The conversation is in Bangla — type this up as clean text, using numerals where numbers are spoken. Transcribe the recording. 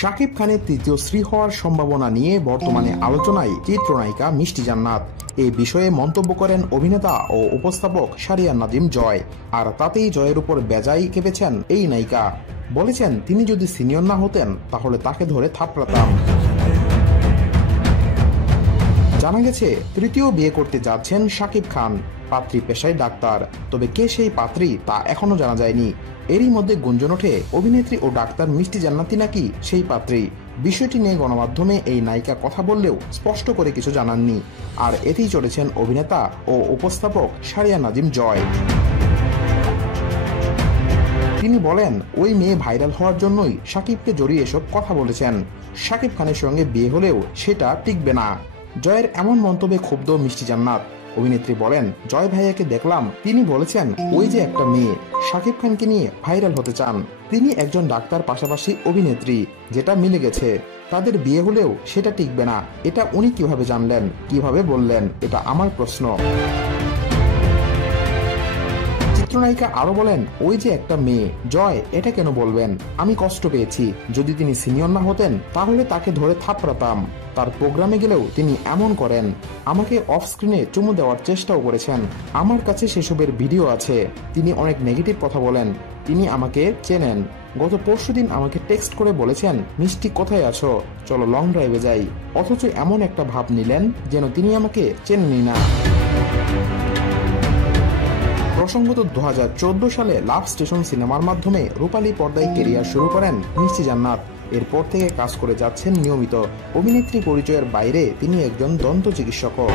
শাকিব খানের তৃতীয় স্ত্রী হওয়ার সম্ভাবনা নিয়ে বর্তমানে আলোচনায় চিত্রনায়িকা মিষ্টি জান্নাত। এই বিষয়ে মন্তব্য করেন অভিনেতা ও উপস্থাপক শাহরিয়ার নাজিম জয়। আর তাতেই জয়ের উপর বেজায় খেপেছেন এই নায়িকা। বলেছেন, তিনি যদি সিনিয়র না হতেন তাহলে তাকে ধরে থাপড়াতাম। জানা গেছে, তৃতীয় বিয়ে করতে যাচ্ছেন শাকিব খান। পাত্রী পেশায় ডাক্তার, তবে কে সেই পাত্রী তা এখনো জানা যায়নি। এরই মধ্যে গুঞ্জন ওঠে, অভিনেত্রী ও ডাক্তার মিষ্টি জান্নাতি নাকি সেই পাত্রী। বিষয়টি নিয়ে গণমাধ্যমে এই নায়িকা কথা বললেও স্পষ্ট করে কিছু জানাননি। আর এতেই চলেছেন অভিনেতা ও উপস্থাপক শাহরিয়ার নাজিম জয়। তিনি বলেন, ওই মেয়ে ভাইরাল হওয়ার জন্যই শাকিবকে জড়িয়ে এসব কথা বলেছেন। শাকিব খানের সঙ্গে বিয়ে হলেও সেটা টিকবে না। জয়ের এমন মন্তব্যে ক্ষুব্ধ মিষ্টি জান্নাত। অভিনেত্রী বলেন, জয় ভাইয়াকে দেখলাম, তিনি বলেছেন ওই যে একটা মেয়ে শাকিব খানকে নিয়ে ভাইরাল হতে চান। তিনি একজন ডাক্তার পাশাপাশি অভিনেত্রী, যেটা মিলে গেছে। তাদের বিয়ে হলেও সেটা টিকবে না। এটা উনি কিভাবে জানলেন, কিভাবে বললেন, এটা আমার প্রশ্ন। চিত্রনায়িকা আরো বলেন, ওই যে একটা মেয়ে, জয় এটা কেন বলবেন? আমি কষ্ট পেয়েছি। যদি তিনি সিনিয়র না হতেন তাহলে তাকে ধরে থাপড়াতাম। তার প্রোগ্রামে গেলেও তিনি এমন করেন। আমাকে অফ স্ক্রিনে চুমু দেওয়ার চেষ্টাও করেছেন। আমার কাছে সেসবের ভিডিও আছে। তিনি অনেক নেগেটিভ কথা বলেন। তিনি আমাকে চেনেন। গত পরশুদিন আমাকে টেক্সট করে বলেছেন, মিষ্টি কোথায় আছো, চলো লং ড্রাইভে যাই। অথচ এমন একটা ভাব নিলেন যেন তিনি আমাকে চেনেনই না। প্রসঙ্গত 2014 সালে লাভ স্টেশন সিনেমার মাধ্যমে রূপালী পর্দায় কেরিয়ার শুরু করেন মিষ্টি জান্নাত। এরপর থেকে কাজ করে যাচ্ছেন নিয়মিত। অভিনেত্রী পরিচয়ের বাইরে তিনি একজন দন্ত চিকিৎসকও।